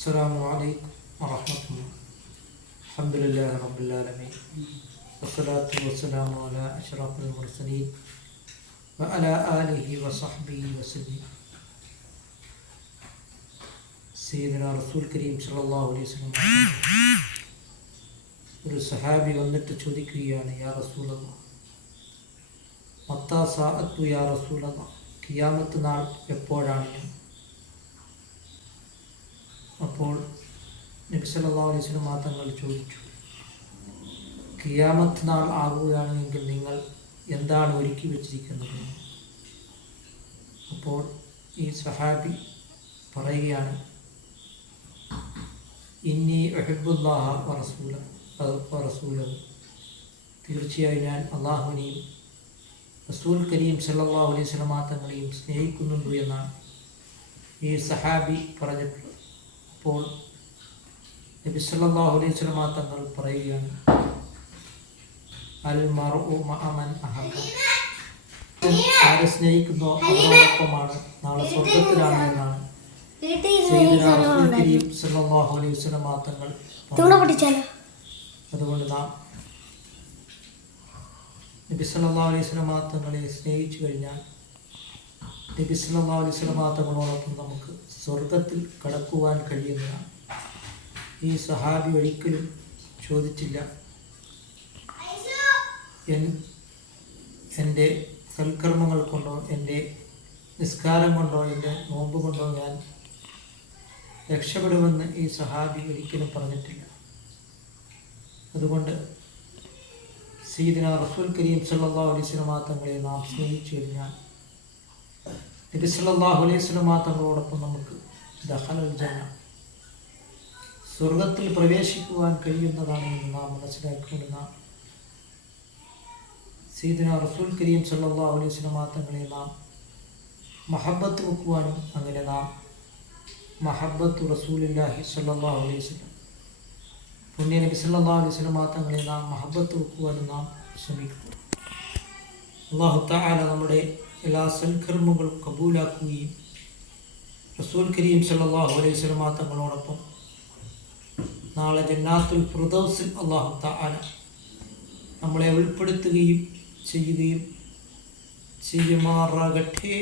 السلام عليكم ورحمة الله. الحمد لله رب العالمين والصلاة والسلام على أشرف المرسلين وعلى آله وصحبه وسلم. സയ്യിദുനാ റസൂൽ കരീം സല്ലല്ലാഹു അലൈഹി വസല്ലം ഒരു സഹാബി വന്നിട്ട് ചോദിക്കുകയാണ്, യാ റസൂലല്ലാഹ്, മത്താ സാഅത്തു യാ റസൂലല്ലാഹ്, ഖിയാമത്ത് നാൾ എപ്പോഴാണ്? അപ്പോൾ നബി സല്ലല്ലാഹു അലൈഹി വസല്ലം തങ്ങൾ ചോദിച്ചു, ഖിയാമത്ത് നാൾ ആകുകയാണെങ്കിൽ നിങ്ങൾ എന്താണ് ഒരുക്കി വച്ചിരിക്കുന്നത്? അപ്പോൾ ഈ സഹാബി പറയുകയാണ്, ഇന്നി ഉഹിബ്ബുല്ലാഹ വറസൂലഹു, തീർച്ചയായും ഞാൻ അള്ളാഹുവിനെയും റസൂൽ കരീം സല്ലല്ലാഹു അലൈഹി വസല്ലം തങ്ങളെയും സ്നേഹിക്കുന്നുണ്ട് എന്നാണ് ഈ സഹാബി പറഞ്ഞിട്ടുള്ളത്. അപ്പോൾ നബി സല്ലല്ലാഹു അലൈഹി വസല്ലം തങ്ങൾ പറയുകയാണ്, അൽ മർഉ മഅ മൻ അഹബ്ബ, ആരെ സ്നേഹിക്കുന്നോ അവരോടൊപ്പമാണ് നാളെ സ്വർഗ്ഗത്തിലാണ് എന്നാണ് സയ്യിദുനാ റസൂൽ കരീം സല്ലല്ലാഹു അലൈഹി വസല്ലം തങ്ങൾ. അതുകൊണ്ട് നാം നബി സല്ലല്ലാഹു അലൈഹി വസല്ലം തങ്ങളെ സ്നേഹിച്ചു കഴിഞ്ഞാൽ നബി സല്ലല്ലാഹു അലൈഹി വസല്ലം തങ്ങളോടൊപ്പം നമുക്ക് സ്വർഗത്തിൽ കടക്കുവാൻ കഴിയുന്നതാണ്. ഈ സഹാബി ഒരിക്കലും ചോദിച്ചില്ല, എൻ്റെ സൽക്കർമ്മങ്ങൾ കൊണ്ടോ എൻ്റെ നിസ്കാരം കൊണ്ടോ എൻ്റെ നോമ്പ് കൊണ്ടോ ഞാൻ രക്ഷപ്പെടുമെന്ന് ഈ സഹാബി ഒരിക്കലും പറഞ്ഞിട്ടില്ല. അതുകൊണ്ട് സയ്യിദുനാ റസൂൽ കരീം സല്ലല്ലാഹു അലൈഹി വസല്ലം തങ്ങളെ നാം സ്നേഹിച്ചു കഴിഞ്ഞാൽ നബി സല്ലല്ലാഹു അലൈഹി വസല്ലം തങ്ങളോടൊപ്പം നമുക്ക് ദഖലൽ ജന്ന, സ്വർഗത്തിൽ പ്രവേശിക്കുവാൻ കഴിയുന്നതാണ് എന്ന് നാം മനസ്സിലാക്കിക്കൊള്ളുന്ന സയ്യിദുനാ റസൂൽ കരീം സല്ലല്ലാഹു അലൈഹി വസല്ലം തങ്ങളെ നാം മഹബ്ബത്ത് വെക്കുവാനും അങ്ങനെ നാം മഹബ്ബത്തു റസൂലില്ലാഹി സല്ലല്ലാഹു അലൈഹി വസല്ലം, പുണ്യ നബി സല്ലല്ലാഹു അലൈഹി വസല്ലം തങ്ങളെ നാം മഹബ്ബത്ത് വെക്കുവാനും നാം ശ്രമിക്കുന്നു. അല്ലാഹു തആല നമ്മുടെ എല്ലാ സൽക്കർമ്മങ്ങളും കബൂലാക്കുകയും റസൂൽ കരീം സല്ലല്ലാഹു അലൈഹി വസല്ലം തങ്ങളോടൊപ്പം നാളെ ജന്നാത്തുൽ ഫിർദൗസിൽ അല്ലാഹു തആല നമ്മളെ ഉൾപ്പെടുത്തുകയും ചെയ്യുമാറാകട്ടെ.